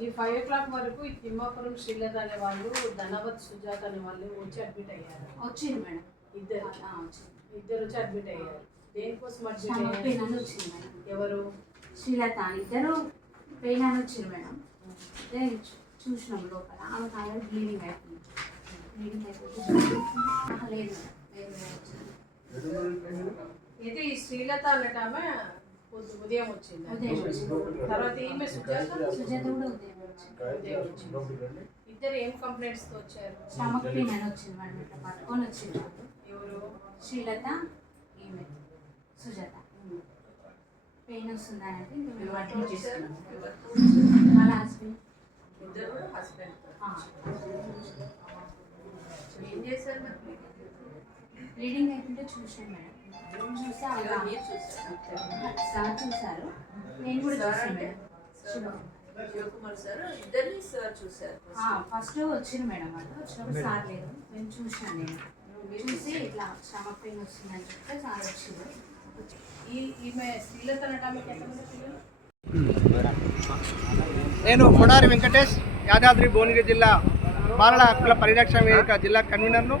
ఈ ఫైవ్ ఓ క్లాక్ వరకు ఈ తిమ్మాపురం శ్రీలత అనే వాళ్ళు ధనవత్ సుజాత అనే వాళ్ళు వచ్చి అడ్మిట్ అయ్యారు. వచ్చింది మేడం. ఇద్దరు. ఆ, వచ్చింది. ఇద్దరు వచ్చి అడ్మిట్ అయ్యారు. దేనికోసం పెయిన్ అని వచ్చింది మేడం. ఎవరు? శ్రీలత ఇద్దరు పెయిన్ అని వచ్చింది మేడం చూసినాం లోపల. ఆమె కాదు బ్లీడింగ్ అయిపోయింది. బ్లీడింగ్ ఆహా, లేదు అయితే ఈ శ్రీలత పొద్దు ఉదయం వచ్చింది. తర్వాత ఈమె సుజాత? సుజాత కూడా ఉదయం వచ్చింది. ఇద్దరు ఏం కంప్లైంట్స్తో వచ్చారు? స్టమక్ పెయిన్ అని వచ్చింది మేడం. ఇట్లా పట్టుకొని వచ్చింది. ఎవరు? శ్రీలత ఈమె సుజాత పెయిన్ వస్తుందా అనేది మేము వాళ్ళ హస్బెండ్ ఇద్దరు హస్బెండ్ ఆ, ఏం చేశారు మరి? చూసాను మేడం. సార్ చూసారు నేను కూడా చూసాను మేడం శుభం శివకుమార్ సార్ ఇద్దరిని సార్ చూసారు ఫస్ట్ వచ్చింది మేడం వాళ్ళు. వచ్చినప్పుడు సార్ లేదు. నేను చూసాను నేను. చూసి ఇట్లా స్టమక్ పెయిన్ వస్తుందని చెప్తే సార్ వచ్చింది నేను కొడారి వెంకటేష్ యాదాద్రి భువనగిరి జిల్లా బాలల హక్కుల పరిరక్షణ వేదిక జిల్లా కన్వీనర్ను.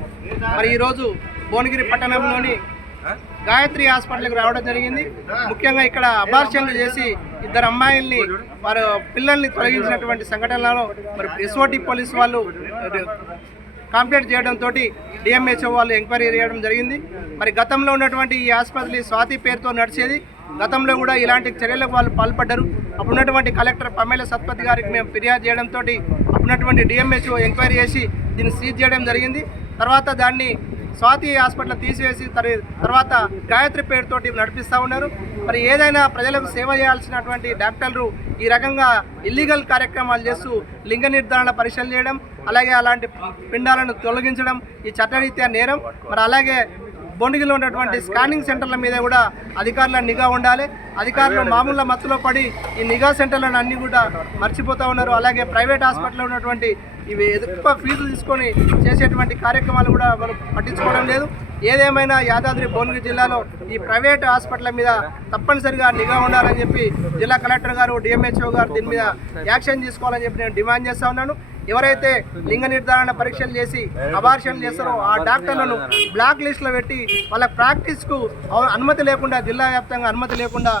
మరి ఈరోజు భువనగిరి పట్టణంలోని గాయత్రి హాస్పిటల్కి రావడం జరిగింది. ముఖ్యంగా ఇక్కడ అబార్షన్లు చేసి ఇద్దరు అమ్మాయిల్ని వారు పిల్లల్ని తొలగించినటువంటి సంఘటనలలో మరి ఎస్ఓటి పోలీస్ వాళ్ళు కంప్లైంట్ చేయడంతో డిఎంహెచ్ఓ వాళ్ళు ఎంక్వైరీ చేయడం జరిగింది. మరి గతంలో ఉన్నటువంటి ఈ ఆసుపత్రి స్వాతి పేరుతో నడిచేది. గతంలో కూడా ఇలాంటి చర్యలకు వాళ్ళు పాల్పడ్డారు. అప్పుడున్నటువంటి కలెక్టర్ పమేల సత్పతి గారికి మేము ఫిర్యాదు చేయడంతో అప్పుడున్నటువంటి డిఎంహెచ్ఓ ఎంక్వైరీ చేసి దీన్ని సీజ్ చేయడం జరిగింది. తర్వాత దాన్ని స్వాతి హాస్పిటల్ తీసివేసి తరి- తర్వాత గాయత్రి పేరుతోటి నడిపిస్తూ ఉన్నారు. మరి ఏదైనా ప్రజలకు సేవ చేయాల్సినటువంటి డాక్టర్లు ఈ రకంగా ఇల్లీగల్ కార్యక్రమాలు చేస్తూ లింగ నిర్ధారణ పరీక్షలు చేయడం అలాగే అలాంటి పిండాలను తొలగించడం ఈ చట్టరీత్యా నేరం. మరి అలాగే బొండిగిలో ఉన్నటువంటి స్కానింగ్ సెంటర్ల మీద కూడా అధికారుల నిఘా ఉండాలి. అధికారులు మామూలు మత్తులో పడి ఈ నిఘా సెంటర్లను అన్ని కూడా మర్చిపోతూ ఉన్నారు. అలాగే ప్రైవేట్ హాస్పిటల్లో ఉన్నటువంటి ఇవి ఎక్కువ ఫీజు తీసుకొని చేసేటువంటి కార్యక్రమాలు కూడా మనం పట్టించుకోవడం లేదు. ఏదేమైనా యాదాద్రి భువనగిరి జిల్లాలో ఈ ప్రైవేట్ హాస్పిటల్ మీద తప్పనిసరిగా నిఘా ఉండాలని చెప్పి జిల్లా కలెక్టర్ గారు డిఎంహెచ్ఓ గారు దీని మీద యాక్షన్ తీసుకోవాలని చెప్పి నేను డిమాండ్ చేస్తా ఉన్నాను. ఎవరైతే లింగ నిర్ధారణ పరీక్షలు చేసి అబార్షన్ చేస్తారో ఆ డాక్టర్లను బ్లాక్ లిస్ట్లో పెట్టి వాళ్ళ ప్రాక్టీస్కు అనుమతి లేకుండా జిల్లా వ్యాప్తంగా అనుమతి లేకుండా